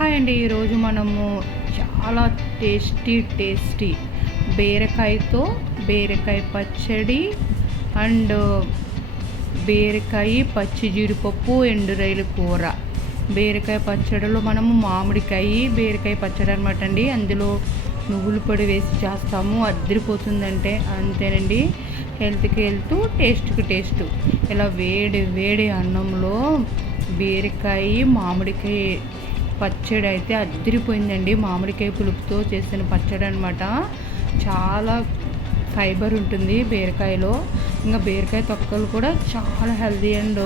Hi అండి. ఈరోజు మనము చాలా టేస్టీ బీరకాయ పచ్చడి అండ్ బీరకాయ పచ్చి జీడిపప్పు ఎండు రొయ్యల కూర. బీరకాయ పచ్చడిలో మనము బీరకాయ పచ్చడి అనమాట అండి. అందులో నువ్వుల పొడి వేసి చేస్తాము, అద్దరిపోతుందంటే అంతేనండి. హెల్త్కి టేస్ట్కి టేస్ట్. ఇలా వేడి అన్నంలో బీరకాయ మామిడికాయ పచ్చడి అయితే అద్దరిపోయిందండి. మామిడికాయ పులుపుతో చేసిన పచ్చడి అనమాట. చాలా ఫైబర్ ఉంటుంది బీరకాయలో. ఇంకా బీరకాయ తొక్కలు కూడా చాలా హెల్తీ అండ్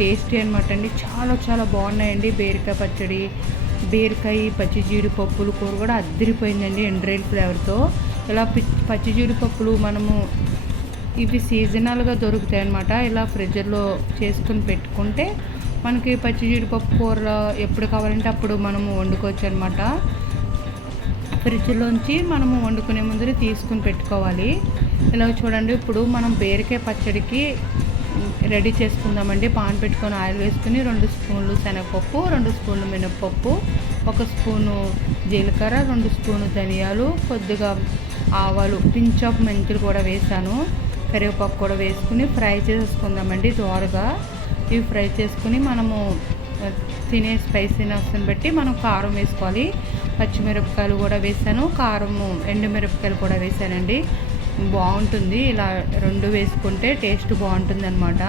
టేస్టీ అనమాట అండి. చాలా బాగున్నాయండి బీరకాయ పచ్చడి. బీరకాయ పచ్చి జీడిపప్పులు కూర కూడా అద్దరిపోయిందండి ఎండ్రాయిల్ ఫ్లేవర్తో. ఇలా పచ్చి జీడిపప్పులు మనము ఇవి సీజనల్గా దొరుకుతాయి అన్నమాట. ఇలా ఫ్రిడ్జ్లో చేసుకుని పెట్టుకుంటే మనకి పచ్చి జీడిపప్పు కూరలో ఎప్పుడు కావాలంటే అప్పుడు మనము వండుకోవచ్చు అనమాట. ఫ్రిడ్జ్లోంచి మనము వండుకునే ముందు తీసుకుని పెట్టుకోవాలి. ఇలా చూడండి, ఇప్పుడు మనం బీరకాయ పచ్చడికి రెడీ చేసుకుందామండి. పాన్ పెట్టుకొని ఆయిల్ వేసుకుని 2 స్పూన్లు శనగపప్పు, 2 స్పూన్లు మినపప్పు, 1 స్పూను జీలకర్ర, 2 స్పూను ధనియాలు, కొద్దిగా ఆవాలు, పించ్ ఆఫ్ మెంతులు కూడా వేసాను. కరివేపాకు కూడా వేసుకుని ఫ్రై చేసుకుందామండి దోరగా. ఇవి ఫ్రై చేసుకుని మనము తినే స్పైసీనెస్ని బట్టి మనం కారం వేసుకోవాలి. పచ్చిమిరపకాయలు కూడా వేసాను, ఎండుమిరపకాయలు కూడా వేసానండి. బాగుంటుంది ఇలా 2 వేసుకుంటే టేస్ట్ బాగుంటుంది అనమాట.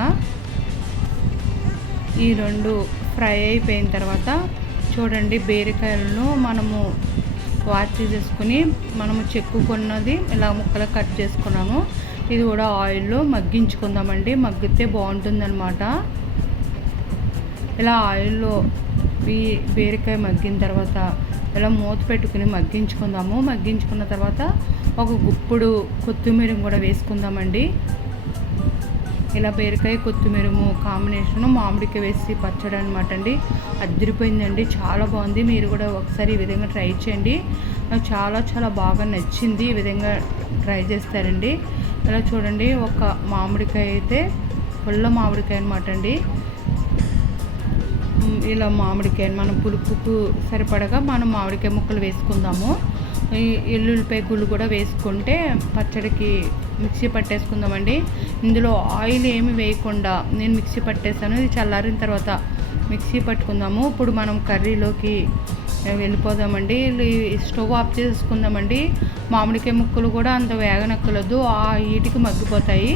ఈ 2 ఫ్రై అయిపోయిన తర్వాత చూడండి, బీరకాయలను మనము వాష్ చేసుకుని మనము చెక్కుకున్నది ఇలా ముక్కలు కట్ చేసుకున్నాము. ఇది కూడా ఆయిల్లో మగ్గించుకుందామండి. మగ్గితే బాగుంటుందన్నమాట. ఇలా ఆయిల్లో బీరకాయ మగ్గిన తర్వాత ఇలా మూత పెట్టుకుని మగ్గించుకుందాము. మగ్గించుకున్న తర్వాత ఒక గుప్పుడు కొత్తిమీర కూడా వేసుకుందామండి. ఇలా బీరకాయ కొత్తిమీర కాంబినేషను మామిడికాయ వేసి పచ్చడి అనమాట అండి. అద్దరిపోయిందండి, చాలా బాగుంది. మీరు కూడా ఒకసారి ఈ విధంగా ట్రై చేయండి. నాకు చాలా బాగా నచ్చింది. ఈ విధంగా ట్రై చేస్తారండి. ఇలా చూడండి, ఒక మామిడికాయ అయితే పుల్ల మామిడికాయ అనమాట అండి. ఇలా మామిడికాయ మనం పులుపుకు సరిపడగా మనం మామిడికాయ ముక్కలు వేసుకుందాము. ఈ ఎల్లుల్లిపాయ గుళ్ళు కూడా వేసుకుంటే పచ్చడికి మిక్సీ పట్టేసుకుందామండి. ఇందులో ఆయిల్ ఏమి వేయకుండా నేను మిక్సీ పట్టేసాను. ఇది చల్లారిన తర్వాత మిక్సీ పట్టుకుందాము. ఇప్పుడు మనం కర్రీలోకి వెళ్ళిపోదామండి. స్టవ్ ఆఫ్ చేసుకుందామండి. మామిడికాయ ముక్కలు కూడా అంత వేగనక్కర్లేదు, ఆ హీట్కి మగ్గిపోతాయి.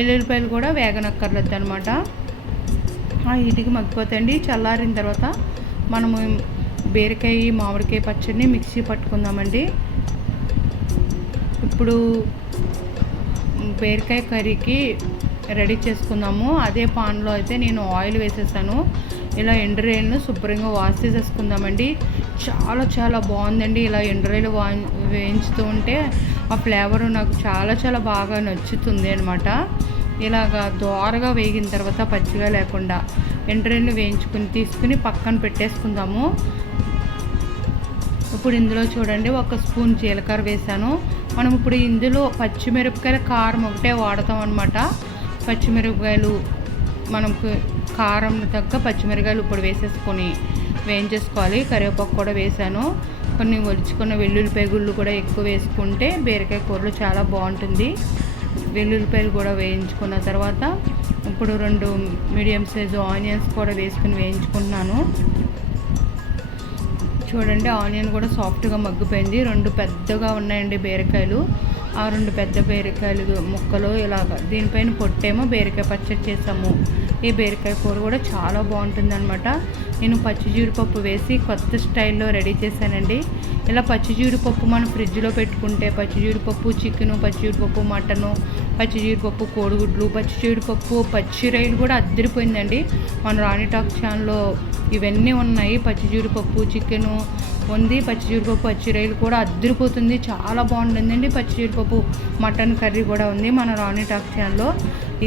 ఎల్లుల్లిపాయలు కూడా వేగనక్కర్లేదు అనమాట, ఆ హీట్కి మగ్గిపోతాయండి. చల్లారిన తర్వాత మనము బీరకాయ మామిడికాయ పచ్చడిని మిక్సీ పట్టుకుందామండి. ఇప్పుడు బీరకాయ కర్రీకి రెడీ చేసుకుందాము. అదే పాన్లో అయితే నేను ఆయిల్ వేసేసాను. ఇలా ఎండురొయ్యలను శుభ్రంగా వాష్ చేసేసుకుందామండి. చాలా బాగుందండి. ఇలా ఎండురొయ్యలు వేయించుతూ ఉంటే ఆ ఫ్లేవర్ నాకు చాలా బాగా నచ్చుతుంది అనమాట. ఇలాగా దోరగా వేగిన తర్వాత పచ్చిగా లేకుండా ఎండురొయ్యలు తీసుకుని పక్కన పెట్టేసుకుందాము. ఇప్పుడు ఇందులో చూడండి, 1 స్పూన్ జీలకర్ర వేసాను. మనం ఇప్పుడు ఇందులో పచ్చిమిరపకాయల కారం ఒకటే వాడతాం అనమాట. పచ్చిమిరపకాయలు మనకు కారం తగ్గ పచ్చిమిరపకాయలు ఇప్పుడు వేసేసుకొని వేయించేసుకోవాలి. కరివేపాకు కూడా వేసాను. కొన్ని ఒలుచుకున్న వెల్లుల్లిపాయ గుళ్ళు కూడా ఎక్కువ వేసుకుంటే బీరకాయ కూరలు చాలా బాగుంటుంది. వెల్లుల్లిపాయలు కూడా వేయించుకున్న తర్వాత ఇప్పుడు 2 మీడియం సైజు ఆనియన్స్ కూడా వేసుకుని వేయించుకుంటున్నాను. చూడండి, ఆనియన్ కూడా సాఫ్ట్గా మగ్గిపోయింది. 2 పెద్దగా ఉన్నాయండి బీరకాయలు. ఆ 2 పెద్ద బీరకాయలు ముక్కలు ఇలాగా దీనిపైన పొట్టేమో బీరకాయ పచ్చడి చేసాము. ఈ బీరకాయ కూర కూడా చాలా బాగుంటుంది అనమాట. నేను పచ్చి జీడిపప్పు వేసి కొత్త స్టైల్లో రెడీ చేశానండి. ఇలా పచ్చి జీడిపప్పు మనం ఫ్రిడ్జ్లో పెట్టుకుంటే పచ్చి జీడిపప్పు చికెను, పచ్చి జీడిపప్పు మటను, పచ్చి జీడిపప్పు కోడిగుడ్లు, పచ్చి జీడిపప్పు పచ్చి రొయ్యలు కూడా అద్దరిపోయిందండి. మన రాణి టాక్ ఛానల్లో ఇవన్నీ ఉన్నాయి. పచ్చి జీడిపప్పు చికెను ఉంది, పచ్చి జీడిపప్పు పచ్చి రొయ్యలు కూడా అద్దరిపోతుంది, చాలా బాగుంటుందండి. పచ్చి జీడిపప్పు మటన్ కర్రీ కూడా ఉంది మన రాణి టాక్ ఛానల్లో.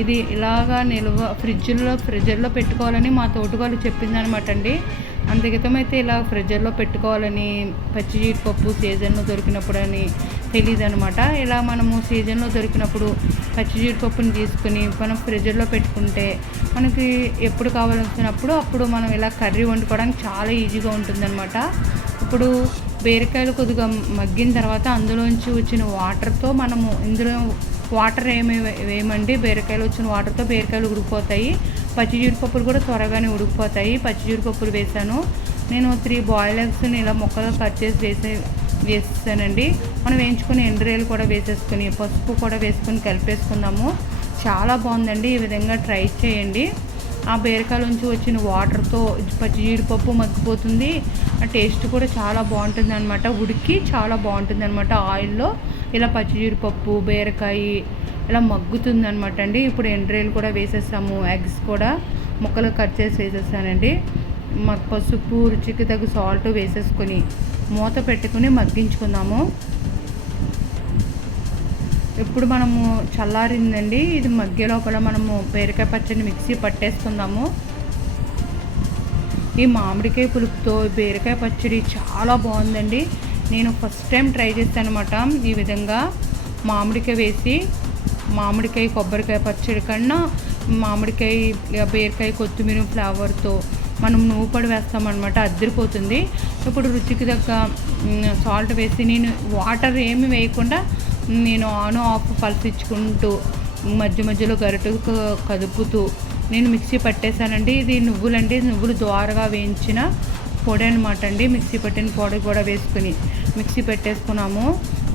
ఇది ఇలాగా ఫ్రిడ్జ్లో పెట్టుకోవాలని మా తోటవాళ్ళు చెప్పిందనమాట అండి. అందుకితమైతే ఇలా ఫ్రిడ్జ్లో పెట్టుకోవాలని, పచ్చి జీడిపప్పు సీజన్లో దొరికినప్పుడు అని తెలియదు అనమాట. ఇలా మనము సీజన్లో దొరికినప్పుడు పచ్చి జీడిపప్పుని తీసుకుని మనం ఫ్రిడ్జ్లో పెట్టుకుంటే మనకి ఎప్పుడు కావాల్సినప్పుడు అప్పుడు మనం ఇలా కర్రీ వండుకోవడానికి చాలా ఈజీగా ఉంటుందన్నమాట. ఇప్పుడు బీరకాయలు కొద్దిగా మగ్గిన తర్వాత అందులోంచి వచ్చిన వాటర్తో మనము ఇందులో వాటర్ వేయమండి. బీరకాయలు వచ్చిన వాటర్తో బీరకాయలు ఉడికిపోతాయి. పచ్చి జీడిపప్పులు కూడా త్వరగానే ఉడికిపోతాయి. పచ్చి జీడిపప్పులు వేసాను నేను. 3 బాయిల్ ఎగ్స్ని ఇలా ముక్కలు కట్ చేసి వేసేసానండి. మనం వేయించుకుని ఎండ్రేలు కూడా వేసేసుకుని పసుపు కూడా వేసుకొని కలిపేసుకుందాము. చాలా బాగుందండి. ఈ విధంగా ట్రై చేయండి. ఆ బీరకాయల నుంచి వచ్చిన వాటర్తో పచ్చి జీడిపప్పు మగ్గిపోతుంది. ఆ టేస్ట్ కూడా చాలా బాగుంటుంది అనమాట. ఉడికి చాలా బాగుంటుంది అనమాట. ఆయిల్లో ఇలా పచ్చి జీడిపప్పు బీరకాయ ఇలా మగ్గుతుంది అనమాట అండి. ఇప్పుడు ఎండ్రేలు కూడా వేసేసాము. ఎగ్స్ కూడా ముక్కలు కట్ చేసి వేసేసానండి. పసుపు, రుచికి తగ్గ సాల్ట్ వేసేసుకొని మూత పెట్టుకుని మగ్గించుకుందాము. ఇప్పుడు మనము చల్లారిందండి. ఇది మగ్గే లోపల మనము బీరకాయ పచ్చడిని మిక్సీ పట్టేసుకుందాము. ఈ మామిడికాయ పులుపుతో బీరకాయ పచ్చడి చాలా బాగుందండి. నేను ఫస్ట్ టైం ట్రై చేశాను అనమాట. ఈ విధంగా మామిడికాయ వేసి మామిడికాయ కొబ్బరికాయ పచ్చడి కన్నా మామిడికాయ బీరకాయ కొత్తిమీర ఫ్లేవర్తో మనం నువ్వుపొడి వేస్తామన్నమాట. అద్దరిపోతుంది. ఇప్పుడు రుచికి తగ్గ సాల్ట్ వేసి నేను వాటర్ ఏమి వేయకుండా నేను ఆన్ ఆఫ్ పలసించుకుంటూ మధ్య మధ్యలో గరిటెకు కదుపుతూ నేను మిక్సీ పట్టేశానండి. ఇది నువ్వులండి. నువ్వులు ద్వారగా వేయించిన పొడి అనమాట అండి. మిక్సీ పట్టిన పొడి కూడా వేసుకుని మిక్సీ పెట్టేసుకున్నాము.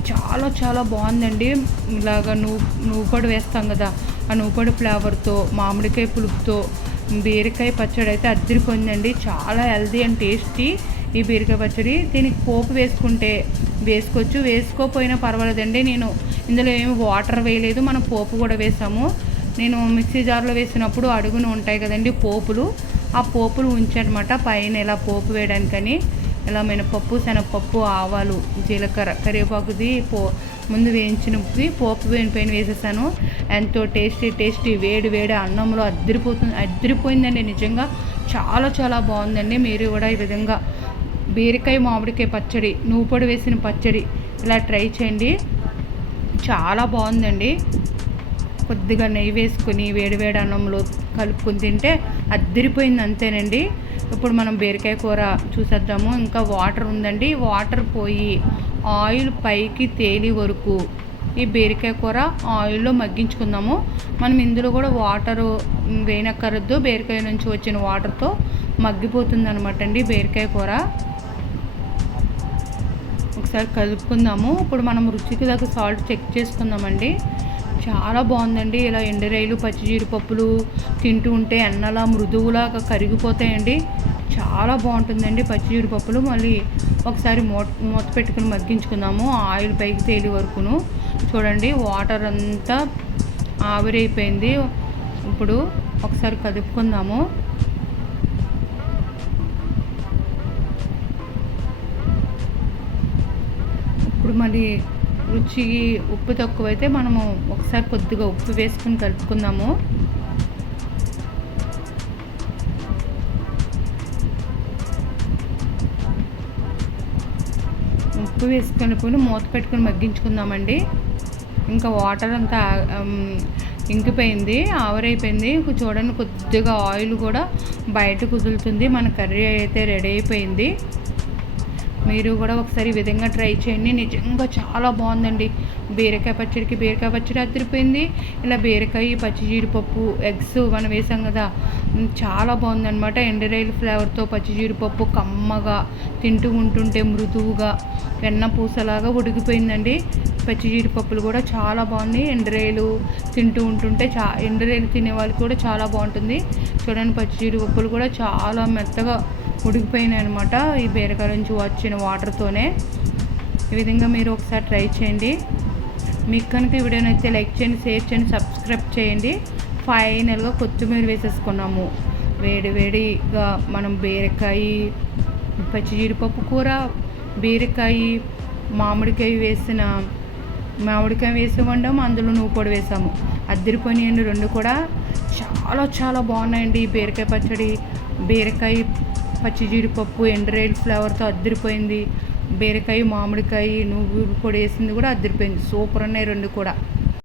చాలా చాలా బాగుందండి. ఇలాగా నువ్వు పొడి వేస్తాం కదా, ఆ నువ్వు పొడి ఫ్లేవర్తో మామిడికాయ పులుపుతో బీరకాయ పచ్చడి అయితే అద్దరిపోయిందండి. చాలా హెల్తీ అండ్ టేస్టీ ఈ బీరకాయ పచ్చడి. దీనికి పోపు వేసుకుంటే వేసుకోవచ్చు, వేసుకోకపోయినా పర్వాలేదండి. నేను ఇందులో ఏమి వాటర్ వేయలేదు, మనం పోపు కూడా వేసాము. నేను మిక్సీ జార్లో వేసినప్పుడు అడుగున ఉంటాయి కదండి పోపులు, ఆ పోపులు ఉంచనమాట పైన ఇలా పోపు వేయడానికని. ఇలా మినపప్పు, శనగపప్పు, ఆవాలు, జీలకర్ర, కరివేపాకుది ముందు వేయించినది పోపు పైన వేసేసాను. ఎంతో టేస్టీ వేడి అన్నంలో అద్దరిపోయిందండి. నిజంగా చాలా చాలా బాగుందండి. మీరు కూడా ఈ విధంగా బీరకాయ మామిడికాయ పచ్చడి, నువ్వు పొడి వేసిన పచ్చడి ఇలా ట్రై చేయండి. చాలా బాగుందండి. కొద్దిగా నెయ్యి వేసుకొని వేడి అన్నంలో కలుపుకొని తింటే అద్దరిపోయింది, అంతేనండి. ఇప్పుడు మనం బీరకాయ కూర చూసేద్దాము. ఇంకా వాటర్ ఉందండి. వాటర్ పోయి ఆయిల్ పైకి తేలి వరకు ఈ బీరకాయ కూర ఆయిల్లో మగ్గించుకుందాము. మనం ఇందులో కూడా వాటరు వేయనక్కరద్దు. బీరకాయ నుంచి వచ్చిన వాటర్తో మగ్గిపోతుంది అనమాట అండి బీరకాయ కూర. ఒకసారి కలుపుకుందాము. ఇప్పుడు మనం రుచికి తగ్గ సాల్ట్ చెక్ చేసుకుందామండి. చాలా బాగుందండి. ఇలా ఎండురాయిలు, పచ్చి జీడిపప్పులు తింటూ ఉంటే అన్నలా మృదువులాగా కరిగిపోతాయండి. చాలా బాగుంటుందండి పచ్చి జీడిపప్పులు. మళ్ళీ ఒకసారి మూత పెట్టుకుని మగ్గించుకుందాము ఆయిల్ పైకి తేలి వరకును. చూడండి వాటర్ అంతా ఆవిరైపోయింది. ఇప్పుడు ఒకసారి కదుపుకుందాము. ఇప్పుడు మరి రుచికి ఉప్పు తక్కువైతే మనము ఒకసారి కొద్దిగా ఉప్పు వేసుకుని కలుపుకుందాము. ఉప్పు వేసుకొని మూత పెట్టుకుని మగ్గించుకుందామండి. ఇంకా వాటర్ అంతా ఇంకిపోయింది, ఆవిరైపోయింది. చూడండి కొద్దిగా ఆయిల్ కూడా బయట కుదులుతుంది. మన కర్రీ అయితే రెడీ అయిపోయింది. మీరు కూడా ఒకసారి ఈ విధంగా ట్రై చేయండి. నిజంగా చాలా బాగుందండి. బీరకాయ పచ్చడి అదిరిపోయింది. ఇలా బీరకాయ, పచ్చి జీడిపప్పు, ఎగ్స్ మనం వేసాం కదా, చాలా బాగుందన్నమాట. ఎండురాయిల ఫ్లేవర్తో పచ్చి జీడిపప్పు కమ్మగా తింటూ ఉంటుంటే మృదువుగా వెన్న పూసలాగా ఉడికిపోయిందండి. పచ్చి జీడిపప్పులు కూడా చాలా బాగుంది. ఎండురాయిలు తింటూ ఉంటుంటే ఎండురాయిలు తినే వాళ్ళకి కూడా చాలా బాగుంటుంది. చూడండి పచ్చి జీడిపప్పులు కూడా చాలా మెత్తగా ఉడికిపోయినాయి అనమాట ఈ బీరకాయ నుంచి వచ్చిన వాటర్తోనే. ఈ విధంగా మీరు ఒకసారి ట్రై చేయండి. మీకు కనుక ఈ వీడియో నచ్చితే లైక్ చేయండి, షేర్ చేయండి, సబ్స్క్రైబ్ చేయండి. ఫైనల్గా కొత్తిమీర వేసేసుకున్నాము. వేడిగా మనం బీరకాయ, పచ్చి జీడిపప్పు కూర, బీరకాయ, మామిడికాయ వేసి వండాము. అందులో నువ్వు పొడి వేసాము. అద్దరిపోయినాయండి రెండు కూడా. చాలా చాలా బాగున్నాయండి ఈ బీరకాయ పచ్చడి. బీరకాయ పచ్చి జీడిపప్పు ఎండురాయిల ఫ్లేవర్తో అద్దరిపోయింది. బీరకాయ మామిడికాయ నువ్వుల పొడి వేసింది కూడా అద్దరిపోయింది. సూపర్ ఉన్నాయి రెండు కూడా.